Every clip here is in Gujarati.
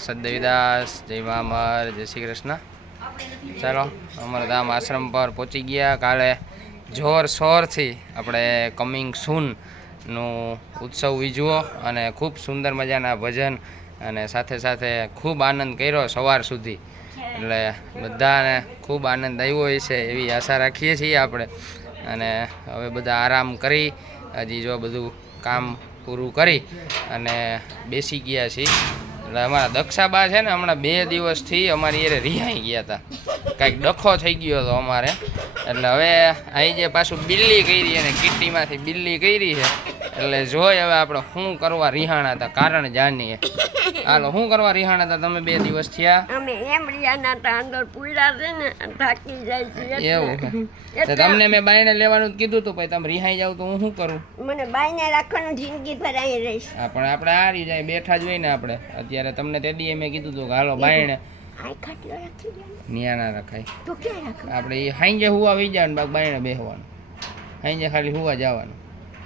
સદદેવીદાસ, જય મામર, જય શ્રી કૃષ્ણ. ચાલો અમરધામ આશ્રમ પર પહોંચી ગયા. કાલે જોર શોરથી આપણે કમિંગ સૂનનું ઉત્સવ ઉજવો અને ખૂબ સુંદર મજાના ભજન અને સાથે સાથે ખૂબ આનંદ કર્યો સવાર સુધી. એટલે બધાને ખૂબ આનંદ આવ્યો હોય છે એવી આશા રાખીએ છીએ આપણે. અને હવે બધા આરામ કરી હજી જો બધું કામ પૂરું કરી અને બેસી ગયા છીએ. એટલે અમારા દક્ષાબા છે ને હમણાં 2 દિવસથી અમારી એ રિહાઈ ગયા હતા, કાંઈક ડખો થઈ ગયો હતો અમારે. એટલે હવે અહીં જે પાછું બિલ્લી કરી અને કીટીમાંથી બિલ્લી કરી છે. એટલે જોઈ હવે આપણે શું કરવા રિહાણા હતા કારણ જાણીએ. હાલો, શું કરવા રિહાણા હતા તમે 2 દિવસ થયા? અમે એમ રિહાણા હતા, અંદર પૂરા છે ને થાકી જાય છે. એવું છે તમને મેં બાયણે લેવાનું જ કીધું હતું, પછી તમે રિહાઈ જાવ તો હું શું કરું? મને બાયને રાખવાનું જિંદગી ભર અહીં રહીશ. હા, પણ આપણે આ રહી જાય બેઠા જ હોય ને આપણે. અત્યારે તમને તે દી મેં કીધું હતું કે હાલો બાયણે ખાટલો રાખી દે ન્યા ના રખાય. તો ક્યાં રાખો? આપણે એ હાંજે હુવા વી જવાનું, બાગ બાયણે બેસવાનું. હાંજે ખાલી હુવા જવાનું.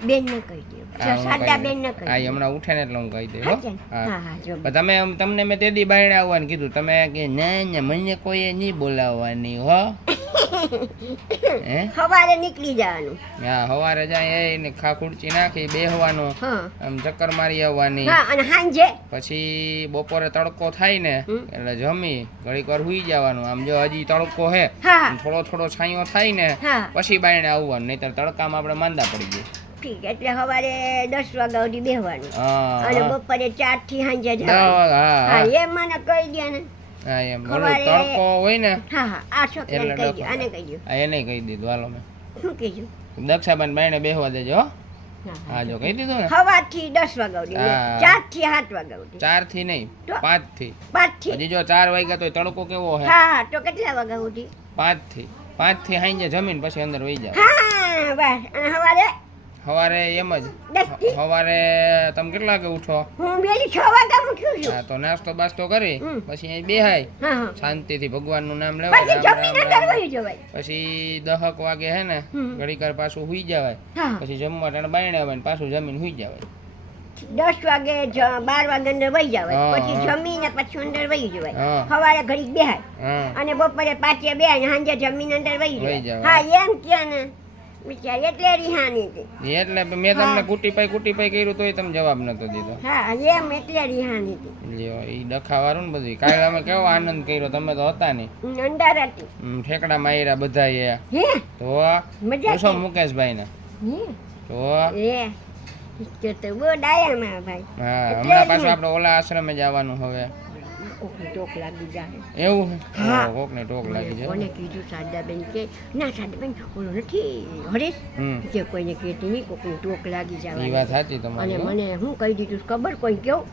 બેન ને કહી દે, સાદા બેન ને કહી હા, હમણાં ઉઠે ને એટલે હું કહી દઉં. હો હા હા જો પણ તમને મેં તે દી બાયણે આવવાનું કીધું, તમે કે ના મને કોઈએ નહીં બોલાવવાની હો. હે સવારે નીકળી જવાનું. હા, સવારે જાય એને ખુરચી નાખી બેસવાનું, હા આમ ચક્કર મારી આવવાની. હા અને સાંજે પછી બપોરે તડકો થાય ને એટલે જમી ઘડીક વાર હુઈ જવાનું. આમ જો હજી તડકો હે, હા થોડો થોડો છાંયો થાય ને હા પછી બાયણે આવવાનું, નહીતર તડકામાં આપણે માંદા પડી જઈએ. ઠીક, એટલે સવારે 10 વાગ્યા સુધી બેસવાનું હા અને બપોરે 4 થી સાંજે હા જવાનું. હા હા એમ મને કહી દે ને. હા, એમ બોલો તડકો હોય ને હા હા આ છોકરાને એટલે કહી દો, આને કહી દો. હા, એને કહી દીધું. હાલો મેં શું કીધું? દક્ષાબાન બાયણે બેસવા દેજો. હો હા, જો કહી દીધું ને. સવારથી 10 વાગ્યા સુધી, હા. 4 થી 7 વાગ્યા સુધી. 4 થી નહીં, તો? 5 થી. 5 થી હજી જો 4 વાગ્યા તો તડકો કેવો હે. હા તો કેટલા વાગ્યા સુધી? 5 થી હાંજે જમીન પછી અંદર વહી જાવ. હા બસ. અને સવારે સવારે એમ જ 10 થી સવારે તમે કેટલા વાગે ઉઠો? હું વેલી 6 વાગ્યા ઉઠું છું. હા, તો નાસ્તો બાસ્તો કરી હમ. પછી અહીં બેહાય, હા હા શાંતિથી ભગવાનનું નામ લેવાય. પછી રામ, જમીને રામ, રામ. દરવાઈ જવાય. પછી 10 વાગે હે ને હમ. ઘડીક વાર પાછું હુઈ જવાય. હા પછી જમવા ટાણે બાયણે આવે ને પાછું જમીન હુઈ જવાય. 10 વાગે 12 વાગે અંદર વહી જવાય. હા, પછી હા. જમીને પછી અંદર વહી જવાય. હા. સવારે ઘડીક બેહાય હા, અને બપોરે પાછે બે અને સાંજે જમીન અંદર વહી વહી જવાય. જવાય. હા એમ કે ને બિચાર એટલે રિહાની હતી. એટલે મેં તમને કુટીપાઈ કર્યું તોય તમે જવાબ નતો દીધો. હા એમ એટલે રિહાની હતી. લ્યો, ઈ ડખાવાળું ને બધું. કાલે અમે કેવો આનંદ કર્યો, તમે તો હતા નહીં. અંદર હતી. ઠેકડા માર્યા બધાએ. હે તો મજા પૂછો મુકેશભાઈ ને. હે તો એ તો બહુ ડાયામાં ભાઈ. હા, એટલે હમણાં જ પાછું ને. આપણે ઓલા આશ્રમે જવાનું હવે. કોકની ટોક લાગી જાય. એવું છે? હા. કોકને ટોક લાગી જાય. કોને કીધું સાદાબેન કે ના સાદાબેન ઓલો નથી હરીશ હમ, કે કોઈને કહેતી નહીં, કોકની ટોક લાગી ઈ જવાની. વાત સાચી અને તમારી. હો. મને હું કહી દીધું છે ખબર કોઈ કેવું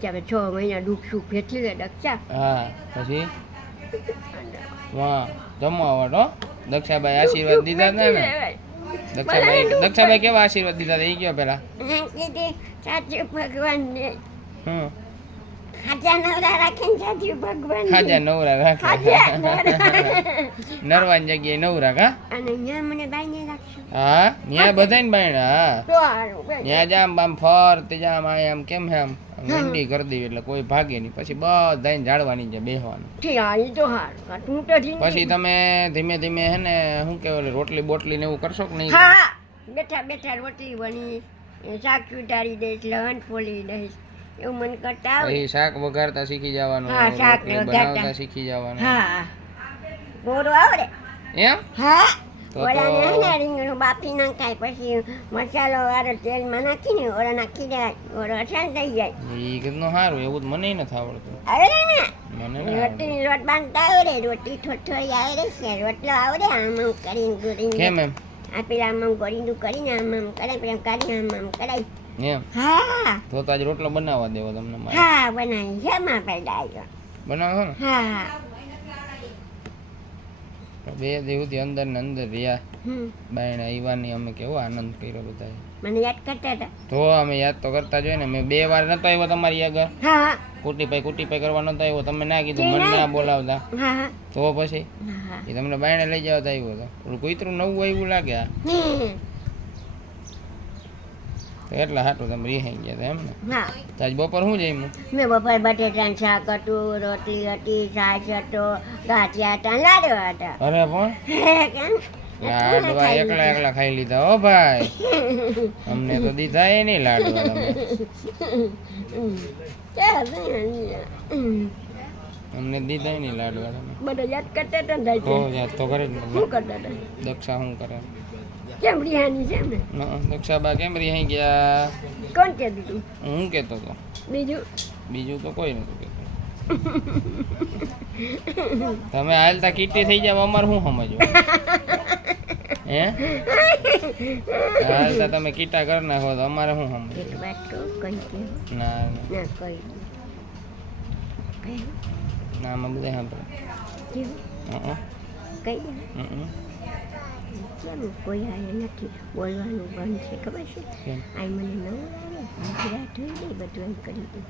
કે હવે 6 મહિના દુઃખ સુખ ભેઠી લે દક્ષા. હા, પછી વાહ જમાવટ. હો દક્ષાભાઈ આશીર્વાદ દીધા હતા ને. દક્ષાભાઈ કેવા આશીર્વાદ દીધા હતા ઈ કયો પેલા? સાચું ભગવાન ને હમ, ખાજા નવરા રાખે ને સાચું ભગવાન ને. ખાજા નવરા રાખે. ખાજા નવરા. નરવાની જગ્યાએ નવરા. કા અને અહીંયા મને બાઈને રાખશું હા, ન્યા બધાય બાયણા. હા, તો હારું ભાઈ. ન્યા જામ આમ ફરતે જામ આમ કેમ હે આમ ઊંડી કરી દેવી એટલે કોઈ ભાગે નહીં. પછી બધાને જાળવાની છે બેસવાનું. ઠીક, હા, ઈ તો હારું. આ તું તો જિંદગી- પછી તમે ધીમે ધીમે હે ને શું કહેવાય રોટલી બોટલી ને એવું કરશો કે નહીં? હા હા. બેઠા બેઠા રોટલી બની, શાક ઉતારી દઈશ, લવણ ફોલી દઈશ, એવું મને કરતા આવડે. પછી શાક વઘારતા શીખી જવાનું, હા, શાક રોટલી વઘારતા. બનાવતા શીખી જવાનું. હા ગોરો આવડે. એમ હા તો ઓળાને હે ને રીંગણું બાફી નાખાય, પછી મસાલો વાળો તેલમાં નાખીને ઓળો નાખી દેવાય, ઓળો અસલ થઈ જાય. ઈ કેટલું સારું, એવું તો મને નથી આવડતું. આવડે ને? મને ના આવડે. રોટલી લોટ બાંધતા આવડે, રોટલી થોડી આવડે છે, રોટલો આવડે આમ આમ કરીને ગોરીને. કેમ એમ? આ પેલા આમ આમ ગોરીનું કરીને આમ આમ કરાય, પેલા કાઢી આમ આમ કરાય. એમ હા તો તો આજ રોટલો બનાવવા દેવો તમને મારે. હા બનાવી છે માં પેલા. બનાવો ને. હા 2 દિવસથી અંદર ને અંદર રહ્યા. હમ બાયણે આવ્યાની અમે કેવો આનંદ કર્યો બધાએ. મને યાદ કરતા હતા. તો અમે યાદ તો કરતા જોઈએ ને. મેં 2 વાર નતો આવ્યો તમારી આગળ. હા કુટીપાઈ કરવા નતો આવ્યો. તમે ના કીધું, મને ના બોલાવતા. હા હા તો પછી હા એ તમને બાયણે લઈ જવા આવ્યો હતો. ઓલું કૂતરું નવું આવ્યું લાગે. આ હમ. તો એટલા હાટું તમે રિહાઈ ગયા હતા એમ ને? હા તો આજ બપોર શું જમ્યું? મેં બપોર બટેટાનું શાક હતું, રોટલી હતી, છાશ હતો, ગાંઠિયા હતા, લાડવા હતા. અરે પણ હે, કેમ? લાડવા એકલા એકલા ખાઈ લીધા હો ભાઈ. અમને તો દીધા એ નહીં લાડવા તમે. અમને દીધા નહીં લાડવા તમે. બધો યાદ કરતા હતા ને તો યાદ તો કરે જ ને. શું કરતા હતા? દક્ષા શું કરે? કેમ રિહાની છે ને? દક્ષાબા કેમ રિહાઈ ગયા? કોણ કે દીધું? હું કહેતો હતો. બીજું બીજું તો કોઈ નતું કહેતો. તમે હાલતા કીટી થઈ જાવ અમારે શું સમજવું? હે હાલતા તમે કીટા કરી નાખો તો અમારે શું સમજવું? એક વાત કહું, કઈ કે ના ના કઈ કઈ ના આમાં બધા સાંભળે. કેવું? કઈ દે. કેમ કોઈ આયા નથી? બોલવાનું બંધ છે ખબર છે? કેમ? આ મને નવું આવે ગુજરાત થઈ ગઈ બધું એમ કરી દઉં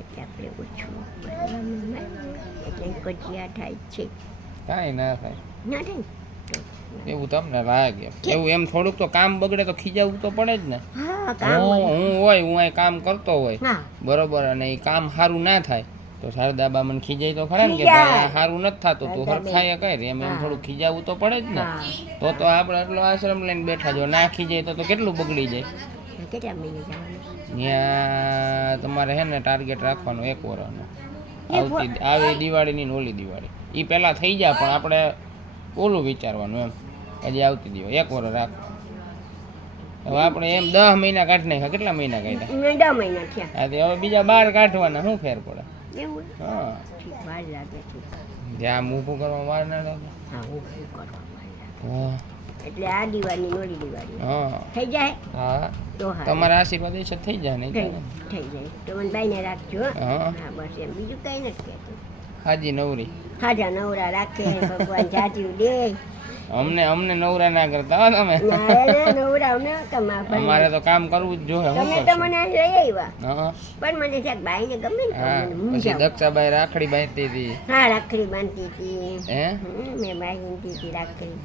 એટલે આપણે ઓછું બોલવાનું એટલે કજિયા થાય છે. કાંઈ ના થાય ના થાય ને? એવું તમને લાગે. એવું એમ થોડુંક તો કામ બગડે તો ખીજાવવું તો પડે જ ને. હા કામ હું હોય હું અહીં કામ કરતો હોય હા બરોબર અને એ કામ સારું ના થાય તો શારદાબા મને ખીજાય તો ખરા ને કે ખીજાય. ભાઈ આ સારું નથી થતું તું હરખાય કર એમ એમ હા. થોડું ખીજાવવું તો પડે જ ને. હા તો આપણે એટલો આશ્રમ લઈને બેઠા જો ના ખીજાય તો કેટલું બગડી જાય. કેટલા મહિને જવાનું? ત્યાં તમારે હે ને ટાર્ગેટ રાખવાનો 1 વર્ષનો. આવી દિવાળીની ને ઓલી દિવાળી એ પહેલાં થઈ જાય પણ આપણે ઓલું વિચારવાનું એમ હજી આવતી દિવાળી 1 વર્ષ રાખો. હવે આપણે એમ 10 મહિના કાઢી નાખ્યા. કેટલા મહિના કાઢ્યા? મેં 10 મહિના થયા. હા તે હવે બીજા 12 કાઢવાના શું ફેર પડે? એવું હા ઠીક વાર લાગે છે. જ્યાં ઊભું કરવા વાર ના લાગે. હા હું શું કરવા વાર લાગે. હા એટલે આ દિવાળી નોડી દિવાળી હા થઈ જાય હા તો હા તમારા આશીર્વાદ એ છે થઈ જાય નહીં થઈ થાય ને? થઈ જાય તો મને બાઈને રાખજો હો. હા હા બસ એમ બીજું કઈ નથી કહેતું. હાજી નવરી ખાજા નવરા રાખે ભગવાન જાજુ દે. અમને નવરા ના કરતા હો તમે. ના નવરા અમે કમા અમારે તો કામ કરવું જ જોઈએ શું તમે તો કરશું? મને આજ લઈ આવ્યા હા પણ મને ક્યાંક બાઈને ગમે ને તો હા મને પછી મૂંઝાવ. દક્ષાબાઈ રાખડી બાંધતી હતી હા રાખડી બાંધતી હતી હે મેં બાંધતી હતી રાખડી.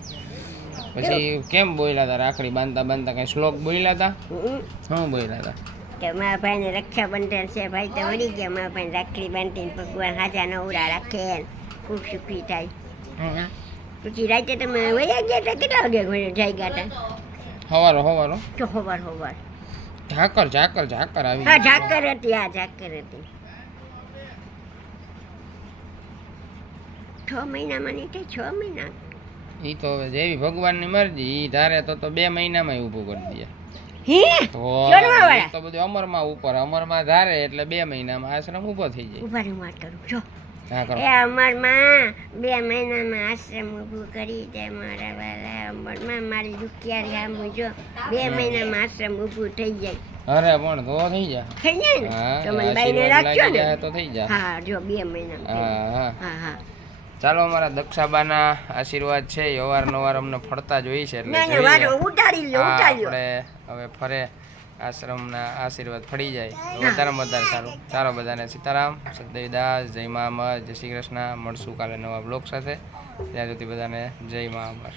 પછી કેમ બોલ્યા હતા રાખડી બાંધતા બાંધતા કઈ શ્લોક બોલ્યા હતા? હમ. શું બોલ્યા હતા? કે મારા ભાઈને રક્ષાબંધન છે ભાઈ તો વળી ગયા મારા ભાઈને રાખડી બાંધીને ભગવાન હાજા નવરા રાખે ને ખૂબ સુખી થાય. હમ. પછી રાતે તમે વયા ગયા હતા કેટલા વાગે ઘરે જઈ ગયા હતા? હવારો હવારો તો હોવાર હોવાર ઝાકર આવી હા ગઈ. ઝાકર હતી હા ઝાકર હતી. 6 મહિનામાં નહીં થાય 6 મહિના. ઈ તો હવે જેવી ભગવાનની મરજી ઈ ધારે તો 2 મહિનામાં ઊભું કરી દે. હે તો ચોરવાવાળા? ઈ તો બધું અમરમાં ધારે એટલે 2 મહિનામાં આશ્રમ ઊભો થઈ જાય. ઉભા રહી વાત કરું જો હા કરો. એ અમરમાં 2 મહિનામાં આશ્રમ ઊભું કરી દે મારા વાલા અમરમાં મારી દુખિયારી આમ જો 2 મહિનામાં આશ્રમ ઊભું થઈ જાય. અરે પણ તો થઈ જાય. થઈ જાય ને હા તો મને બાઈને આશીર્વાદ રાખજો લાગી ને. જાય તો થઈ જાય. હા જો 2 મહિનામાં થઈ હા હા જાય. હા હા ચાલો અમારા દક્ષાબાના આશીર્વાદ છે એ અવારનવાર અમને ફરતા જ હોય છે એટલે ના ના જોઈએ. વારો ઉતારી લ્યો હા, ઉતારી લ્યો. આપણે હવે ફરે આશ્રમના આશીર્વાદ ફળી જાય તો વધારેમાં વધારે સારું. ચાલો બધાને સીતારામ સદૈવદાસ જય મા અમર જય શ્રી કૃષ્ણ. મળશું કાલે નવા બ્લોગ સાથે. ત્યાં સુધી બધાને જય મા અમર.